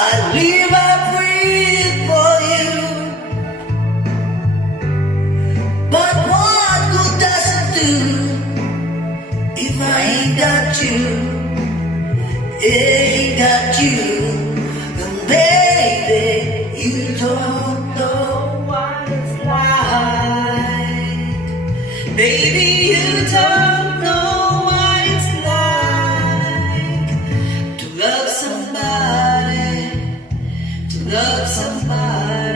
I live, I breathe for you. But what good does it do if I ain't got you? Ain't got you. And baby, you don't know what it's like. Baby, you don't know what it's like to love somebody, to love somebody.